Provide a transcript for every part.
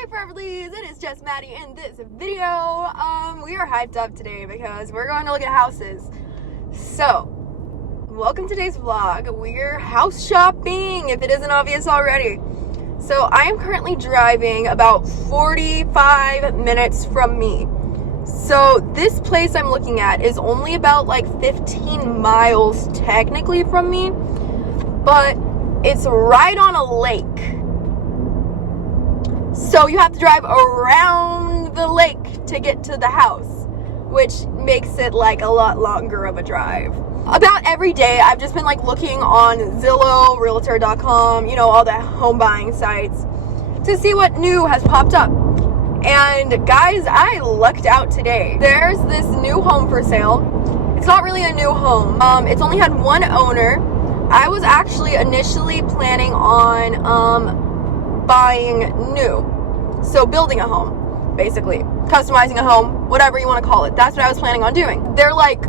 Hey Foreverlies, it is just Maddie in this video. We are hyped up today because we're going to look at houses. So, welcome to today's vlog. We're house shopping, if it isn't obvious already. So, I am currently driving about 45 minutes from me. So, this place I'm looking at is only about like 15 miles technically from me, but it's right on a lake. So you have to drive around the lake to get to the house, which makes it like a lot longer of a drive. About every day, I've just been like looking on Zillow, Realtor.com, you know, all the home buying sites to see what new has popped up. And guys, I lucked out today. There's this new home for sale. It's not really a new home. It's only had one owner. I was actually initially planning on buying new. So building a home, basically. Customizing a home, whatever you want to call it. That's what I was planning on doing. They're like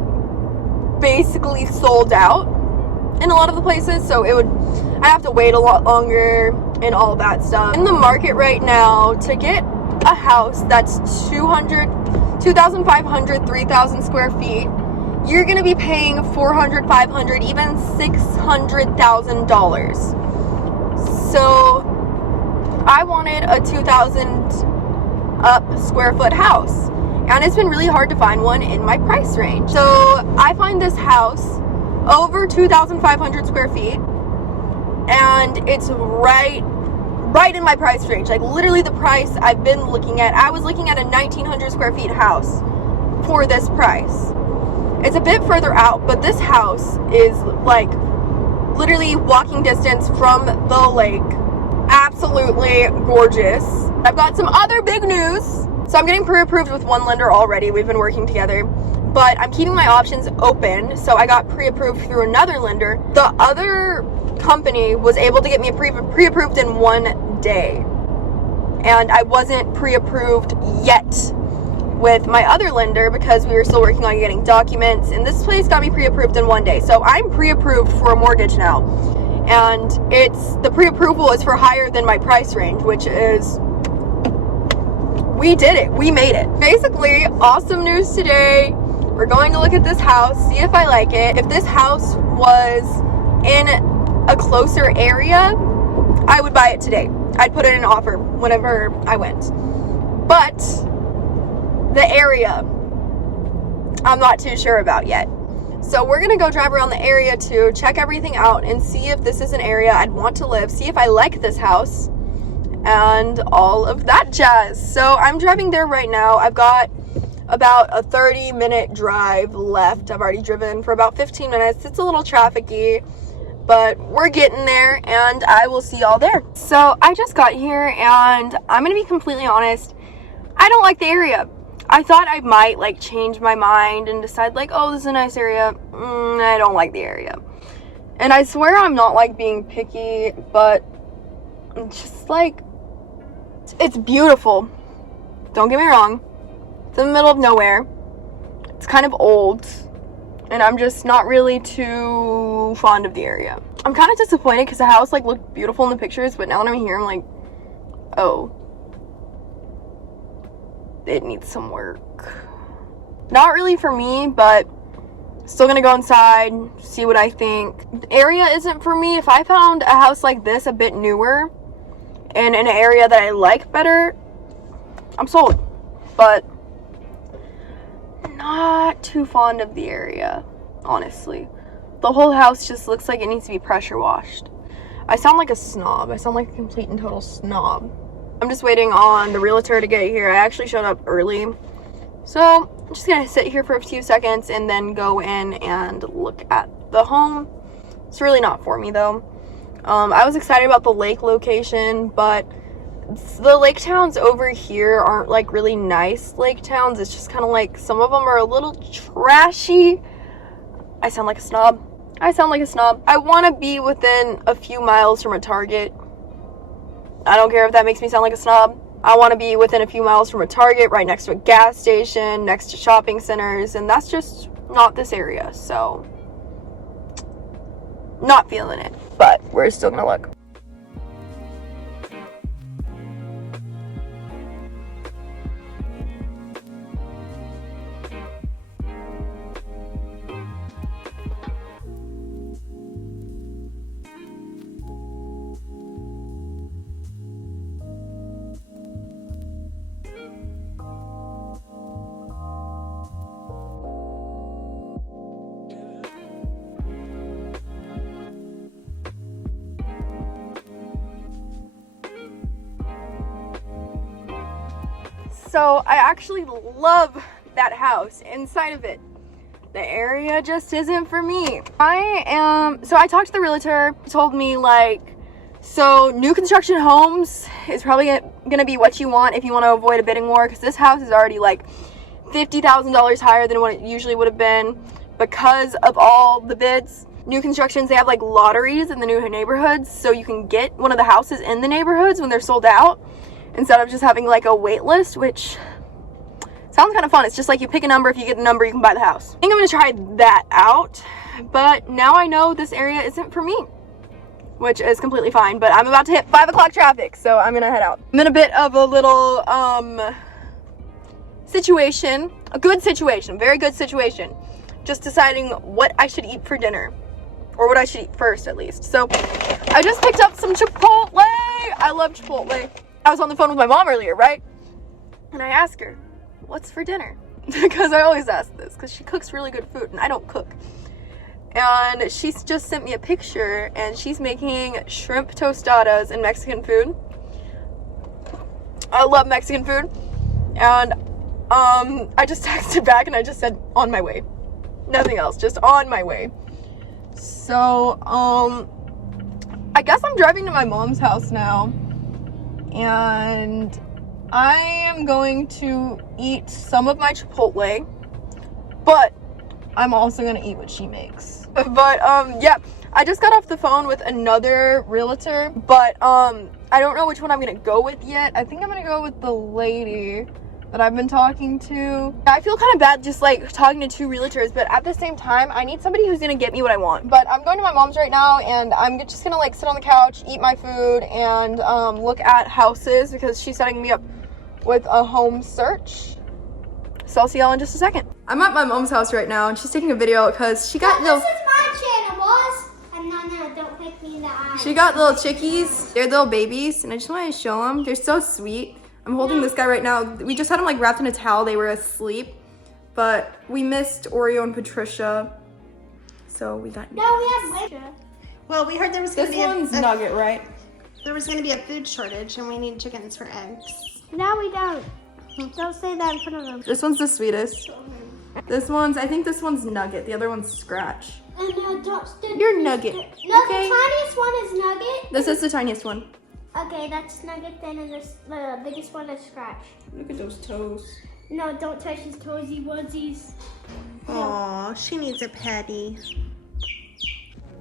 basically sold out in a lot of the places, so I have to wait a lot longer and all that stuff. In the market right now, to get a house that's 2,500, 3,000 square feet, you're going to be paying $400, $500, even $600,000. So I wanted a 2,000 square foot house, and it's been really hard to find one in my price range. So I find this house over 2,500 square feet, and it's right in my price range. Like literally the price I've been looking at. I was looking at a 1,900 square feet house for this price. It's a bit further out, but this house is like literally walking distance from the lake. Absolutely gorgeous. I've got some other big news. So I'm getting pre-approved with one lender already. We've been working together, but I'm keeping my options open. So I got pre-approved through another lender. The other company was able to get me pre-approved in one day, and I wasn't pre-approved yet with my other lender because we were still working on getting documents, and this place got me pre-approved in one day. So I'm pre-approved for a mortgage now. And the pre-approval is for higher than my price range, which is, we did it. We made it. Basically, awesome news today. We're going to look at this house, see if I like it. If this house was in a closer area, I would buy it today. I'd put it in an offer whenever I went. But the area, I'm not too sure about yet. So we're going to go drive around the area to check everything out and see if this is an area I'd want to live, see if I like this house, and all of that jazz. So I'm driving there right now. I've got about a 30-minute drive left. I've already driven for about 15 minutes. It's a little trafficy, but we're getting there, and I will see y'all there. So I just got here, and I'm going to be completely honest, I don't like the area. I thought I might like change my mind and decide like, oh, this is a nice area. I don't like the area. And I swear I'm not like being picky, but it's just like, it's beautiful. Don't get me wrong. It's in the middle of nowhere. It's kind of old, and I'm just not really too fond of the area. I'm kind of disappointed because the house like looked beautiful in the pictures, but now that I'm here, I'm like, oh, it needs some work. Not really for me, but still gonna go inside, see what I think. The area isn't for me. If I found a house like this a bit newer and in an area that I like better, I'm sold. But not too fond of the area, honestly. The whole house just looks like it needs to be pressure washed. I sound like a snob. I sound like a complete and total snob. I'm just waiting on the realtor to get here. I actually showed up early. So I'm just gonna sit here for a few seconds and then go in and look at the home. It's really not for me though. I was excited about the lake location, but the lake towns over here aren't like really nice lake towns. It's just kind of like, some of them are a little trashy. I sound like a snob. I sound like a snob. I want to be within a few miles from a Target. I don't care if that makes me sound like a snob. I want to be within a few miles from a Target, right next to a gas station, next to shopping centers, and that's just not this area, so not feeling it, but we're still gonna look. So I actually love that house. Inside of it, the area just isn't for me. So I talked to the realtor, told me like, so new construction homes is probably gonna be what you want if you want to avoid a bidding war, because this house is already like $50,000 higher than what it usually would have been because of all the bids. New constructions, they have like lotteries in the new neighborhoods, so you can get one of the houses in the neighborhoods when they're sold out instead of just having like a wait list, which sounds kind of fun. It's just like you pick a number, if you get the number you can buy the house. I think I'm gonna try that out, but now I know this area isn't for me, which is completely fine. But I'm about to hit 5 o'clock traffic, so I'm gonna head out. I'm in a bit of a little situation, a good situation, very good situation, just deciding what I should eat for dinner, or what I should eat first at least. So I just picked up some Chipotle. I love Chipotle. I was on the phone with my mom earlier, right? And I asked her, what's for dinner? Because I always ask this, because she cooks really good food and I don't cook. And she's just sent me a picture, and she's making shrimp tostadas and Mexican food. I love Mexican food. And I just texted back and I just said, on my way. Nothing else, just on my way. So, I guess I'm driving to my mom's house now. And I am going to eat some of my Chipotle, but I'm also gonna eat what she makes. But yeah, I just got off the phone with another realtor, but I don't know which one I'm gonna go with yet. I think I'm gonna go with the lady that I've been talking to. I feel kind of bad just like talking to two realtors, but at the same time, I need somebody who's gonna get me what I want. But I'm going to my mom's right now, and I'm just gonna like sit on the couch, eat my food, and look at houses, because she's setting me up with a home search. So I'll see y'all in just a second. I'm at my mom's house right now, and she's taking a video because she got little... This is my channel, boss. And no, don't pick me in the eye. She got little chickies. They're little babies, and I just wanted to show them. They're so sweet. I'm holding this guy right now. We just had them like wrapped in a towel. They were asleep, but we missed Oreo and Patricia, so we got... No, we have Winter. Well, we heard there was going to be This one's Nugget, right? There was going to be a food shortage, and we need chickens for eggs. No, we don't. Don't say that in front of them. This one's the sweetest. I think this one's Nugget. The other one's Scratch. And You're Nugget. No, okay? the tiniest one is Nugget. This is the tiniest one. Okay, that's Nugget then, and the biggest one is Scratch. Look at those toes. No, don't touch his toesy woozies. Aw, she needs a petty.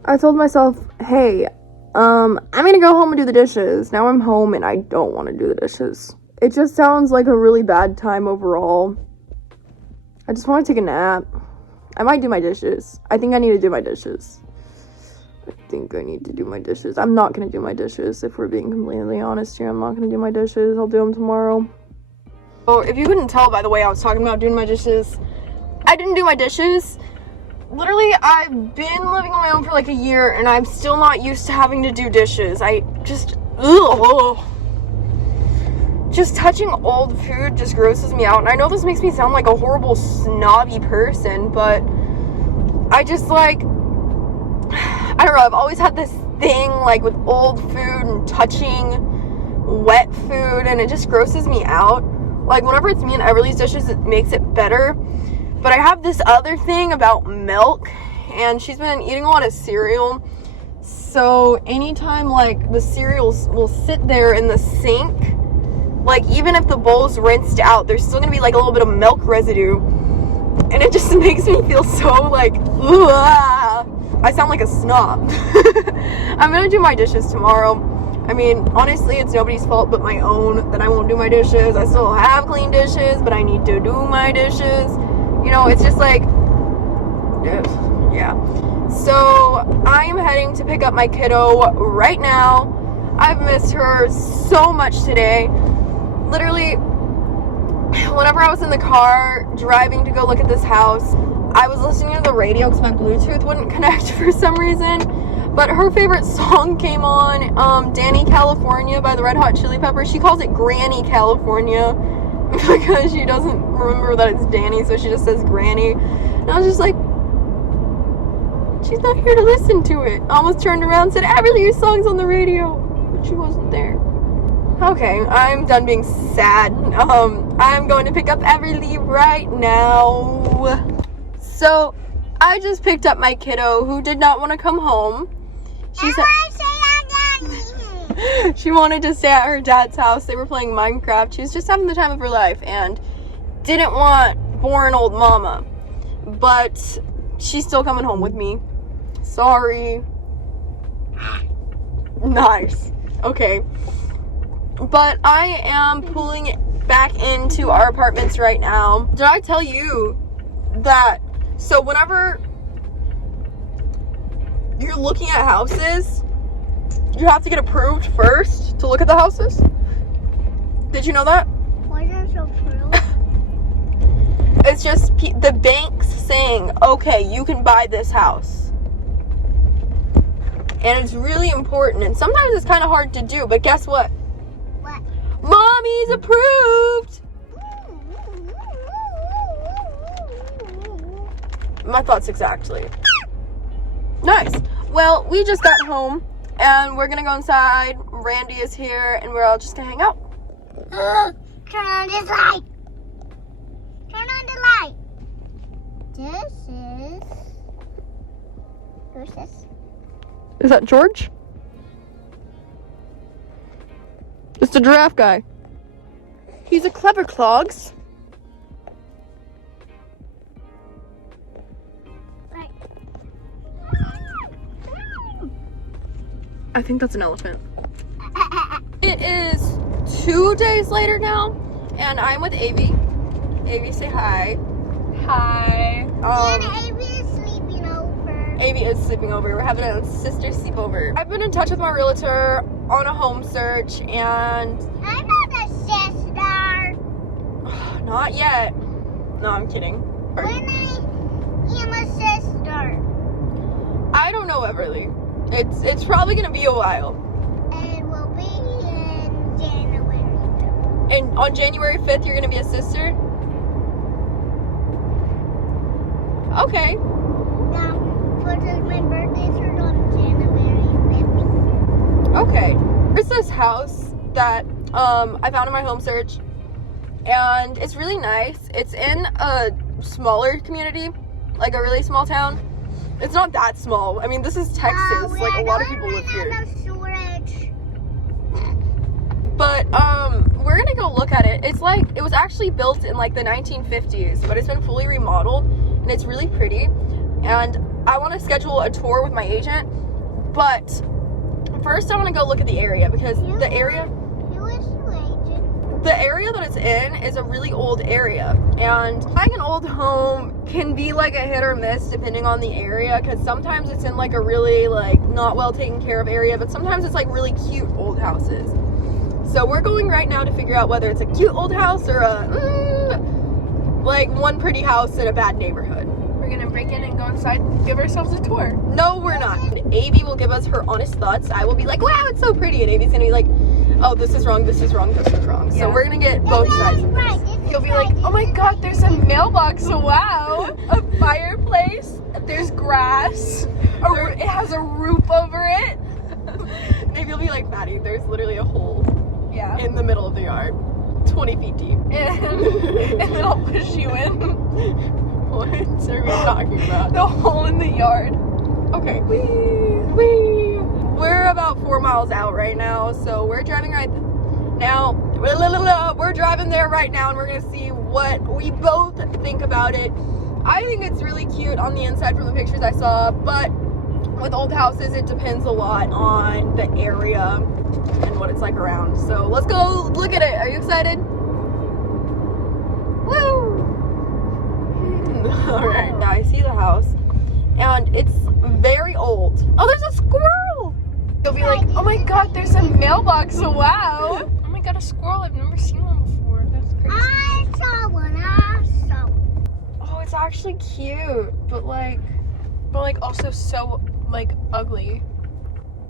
I told myself, hey, I'm gonna go home and do the dishes. Now I'm home and I don't want to do the dishes. It just sounds like a really bad time overall. I just want to take a nap. I might do my dishes. I think I need to do my dishes. I'm not gonna do my dishes, if we're being completely honest here. I'm not gonna do my dishes. I'll do them tomorrow. Oh, if you couldn't tell by the way I was talking about doing my dishes, I didn't do my dishes. Literally, I've been living on my own for like a year, and I'm still not used to having to do dishes. Just touching old food just grosses me out. And I know this makes me sound like a horrible snobby person, but I just like, I don't know, I've always had this thing like with old food and touching wet food, and it just grosses me out. Like whenever it's me and Everly's dishes, it makes it better. But I have this other thing about milk, and she's been eating a lot of cereal. So anytime like the cereals will sit there in the sink, like even if the bowl's rinsed out, there's still gonna be like a little bit of milk residue. And it just makes me feel so like, I sound like a snob. I'm gonna do my dishes tomorrow. I mean, honestly, it's nobody's fault but my own that I won't do my dishes. I still have clean dishes, but I need to do my dishes. You know, it's just like, yeah. So I'm heading to pick up my kiddo right now. I've missed her so much today. Literally, whenever I was in the car driving to go look at this house, I was listening to the radio because my Bluetooth wouldn't connect for some reason. But her favorite song came on, Danny California by the Red Hot Chili Peppers. She calls it Granny California because she doesn't remember that it's Danny, so she just says Granny. And I was just like, she's not here to listen to it. I almost turned around and said, Everly, your song's on the radio. But she wasn't there. Okay, I'm done being sad. I'm going to pick up Everly right now. So, I just picked up my kiddo who did not want to come home. She wanted to stay at her dad's house. They were playing Minecraft. She was just having the time of her life and didn't want boring old mama. But she's still coming home with me. Sorry. Nice. Okay. But I am pulling back into our apartments right now. Did I tell you that? So whenever you're looking at houses, you have to get approved first to look at the houses. Did you know that? Why is that so true? It's just the banks saying, okay, you can buy this house. And it's really important. And sometimes it's kind of hard to do. But guess what? What? Mommy's approved! My thoughts exactly. Nice. Well, we just got home. And we're gonna go inside. Randy is here. And we're all just gonna hang out. Turn on this light. Turn on the light. Who's this? Is that George? It's the giraffe guy. He's a clever clogs. Right. I think that's an elephant. It is 2 days later now, and I'm with Avi. Avi, say hi. Hi. And Avery is sleeping over. Avi is sleeping over. We're having a sister sleepover. I've been in touch with my realtor on a home search, and I'm not a sister. not yet. No, I'm kidding. When I am a sister. I don't know, Everly. It's probably gonna be a while. And we'll be in January. And on January 5th, you're gonna be a sister? Okay. Now, because my birthday's on January 5th. Okay. There's this house that I found in my home search, and it's really nice. It's in a smaller community, like a really small town. It's not that small. I mean, this is Texas. Like, a lot of people live here. But we're gonna go look at it. It's like, it was actually built in like the 1950s, but it's been fully remodeled, and it's really pretty. And I want to schedule a tour with my agent, but first I want to go look at the area, because the area that it's in is a really old area, and buying an old home can be like a hit or miss depending on the area, because sometimes it's in like a really like not well taken care of area, but sometimes it's like really cute old houses. So we're going right now to figure out whether it's a cute old house or a like one pretty house in a bad neighborhood. We're gonna break in and go inside and give ourselves a tour. No, we're not. Avi will give us her honest thoughts. I will be like, wow, it's so pretty. And Avi's gonna be like, oh, this is wrong, this is wrong, this is wrong. Yeah. So we're gonna get both sides of this. You'll be like, oh my god, there's a mailbox, wow, a fireplace, there's grass, it has a roof over it. Maybe you'll be like, Maddie, there's literally a hole Yeah. in the middle of the yard, 20 feet deep. And then I'll push you in. What are we talking about? The hole in the yard. Okay. We're about 4 miles out right now, so we're driving right now. We're driving there right now, and we're gonna see what we both think about it. I think it's really cute on the inside from the pictures I saw, but with old houses, it depends a lot on the area and what it's like around. So let's go look at it. Are you excited? Woo! All right, now I see the house, and it's very old. Oh, there's a squirrel! You'll be like, oh my god, there's a mailbox, wow. Oh my god, a squirrel, I've never seen one before. That's crazy. I saw one. Oh, it's actually cute, but like also so, like, ugly.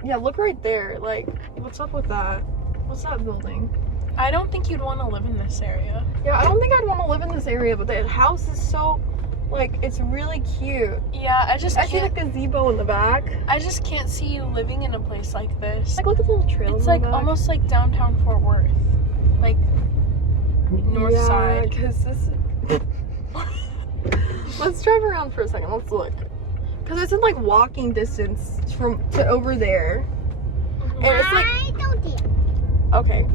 yeah, look right there. Like, what's up with that? What's that building? I don't think you'd want to live in this area. Yeah, I don't think I'd want to live in this area, but the house is so Like, it's really cute. Yeah, I I see the gazebo in the back. I just can't see you living in a place like this. Like, look at the little trail. It's in like the back. almost like downtown Fort Worth, like north side. Because this. Let's drive around for a second. Let's look. Because it's in like walking distance to over there, and it's like. I don't think. Okay.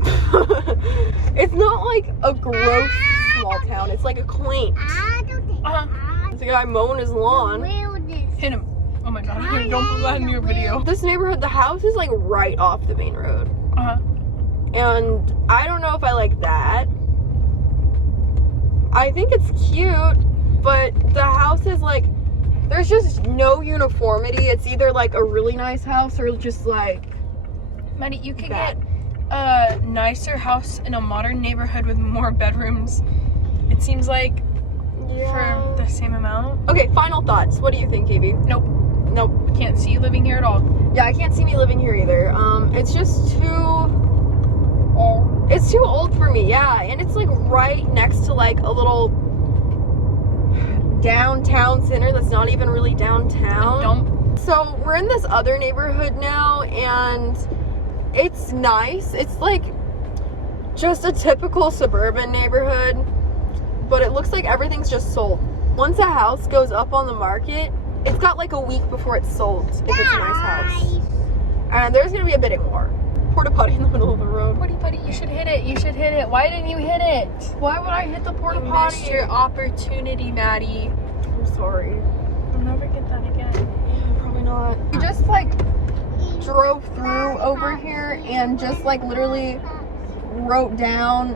It's not like a gross small town. It's like a quaint. I don't think. It's a guy mowing his lawn. Hit him. Oh my god, don't put that in your video. This neighborhood, the house is like right off the main road. And I don't know if I like that. I think it's cute, but the house is like, there's just no uniformity. It's either like a really nice house or just like Maddie, you could that. get a nicer house in a modern neighborhood with more bedrooms. It seems like for the same amount. Okay, final thoughts. What do you think, KB? Nope. Can't see you living here at all. Yeah, I can't see me living here either. It's just it's too old for me, yeah. And it's like right next to like a little downtown center that's not even really downtown. So we're in this other neighborhood now, and it's nice. It's like just a typical suburban neighborhood, but it looks like everything's just sold. Once a house goes up on the market, it's got like a week before it's sold if it's a nice house. And there's gonna be a bidding war. Porta potty in the middle of the road. Porta potty, you should hit it. You should hit it. Why didn't you hit it? Why would I hit the porta You potty? missed your opportunity, Maddie. I'm sorry. I'll never get that again. Probably not. We just like drove through over here and just like literally wrote down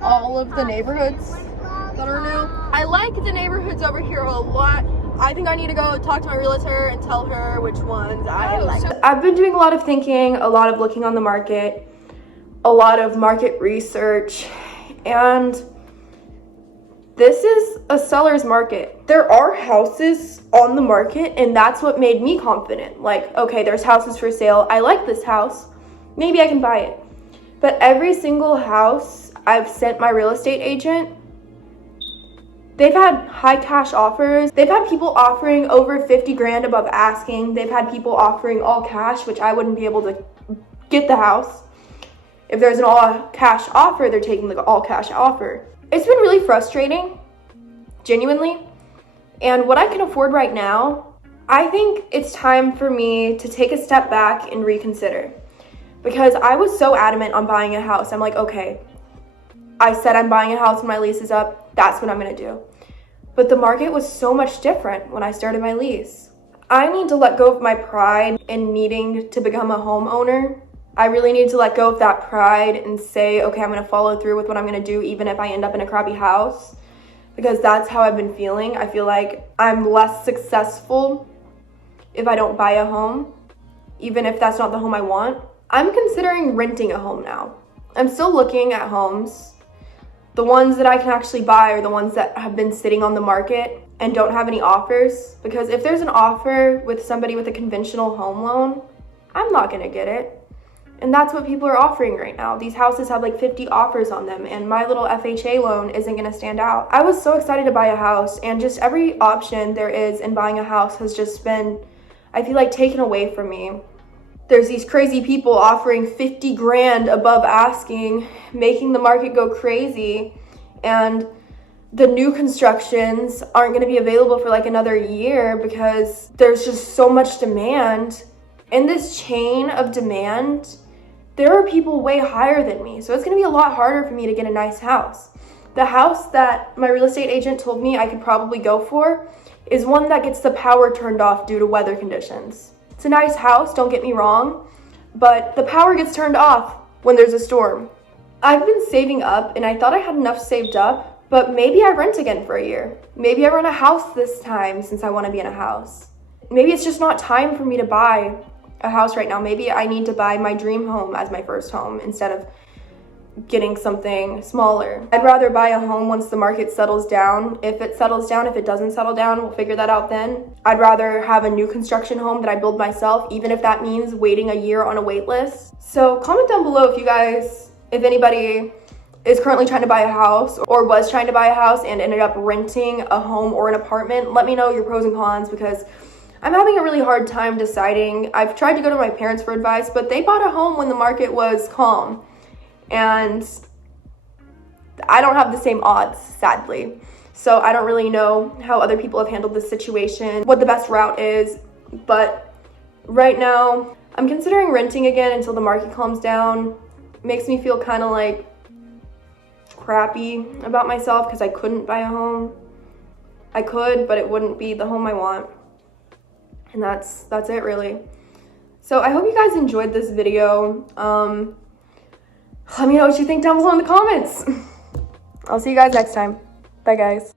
all of the neighborhoods that are new. I like the neighborhoods over here a lot. I think I need to go talk to my realtor and tell her which ones I like. I've been doing a lot of thinking, a lot of looking on the market, a lot of market research, and this is a seller's market. There are houses on the market, and that's what made me confident. Like, okay, there's houses for sale. I like this house. Maybe I can buy it. But every single house I've sent my real estate agent, they've had high cash offers. They've had people offering over 50 grand above asking. They've had people offering all cash, which I wouldn't be able to get the house. If there's an all cash offer, they're taking the all cash offer. It's been really frustrating, genuinely. And what I can afford right now, I think it's time for me to take a step back and reconsider. Because I was so adamant on buying a house. I'm like, okay, I said I'm buying a house when my lease is up. That's what I'm gonna do. But the market was so much different when I started my lease. I need to let go of my pride in needing to become a homeowner. I really need to let go of that pride and say, okay, I'm gonna follow through with what I'm gonna do even if I end up in a crappy house. Because that's how I've been feeling. I feel like I'm less successful if I don't buy a home, even if that's not the home I want. I'm considering renting a home now. I'm still looking at homes. The ones that I can actually buy are the ones that have been sitting on the market and don't have any offers. Because if there's an offer with somebody with a conventional home loan, I'm not gonna get it. And that's what people are offering right now. These houses have like 50 offers on them, and my little FHA loan isn't gonna stand out. I was so excited to buy a house, and just every option there is in buying a house has just been, I feel like, taken away from me. There's these crazy people offering 50 grand above asking, making the market go crazy, and the new constructions aren't going to be available for like another year because there's just so much demand. In this chain of demand, there are people way higher than me, so it's going to be a lot harder for me to get a nice house. The house that my real estate agent told me I could probably go for is one that gets the power turned off due to weather conditions. It's a nice house, don't get me wrong, but the power gets turned off when there's a storm. I've been saving up, and I thought I had enough saved up, but maybe I rent again for a year. Maybe I rent a house this time since I want to be in a house. Maybe it's just not time for me to buy a house right now. Maybe I need to buy my dream home as my first home instead of getting something smaller. I'd rather buy a home once the market settles down. If it settles down, if it doesn't settle down, we'll figure that out then. I'd rather have a new construction home that I build myself, even if that means waiting a year on a wait list. So comment down below if anybody is currently trying to buy a house or was trying to buy a house and ended up renting a home or an apartment, let me know your pros and cons, because I'm having a really hard time deciding. I've tried to go to my parents for advice, but they bought a home when the market was calm, and I don't have the same odds, sadly. So I don't really know how other people have handled this situation, what the best route is, but right now I'm considering renting again until the market calms down. It makes me feel kind of like crappy about myself because I couldn't buy a home. I could, but it wouldn't be the home I want. And that's it, really. So I hope you guys enjoyed this video. Let me know what you think down below in the comments. I'll see you guys next time. Bye, guys.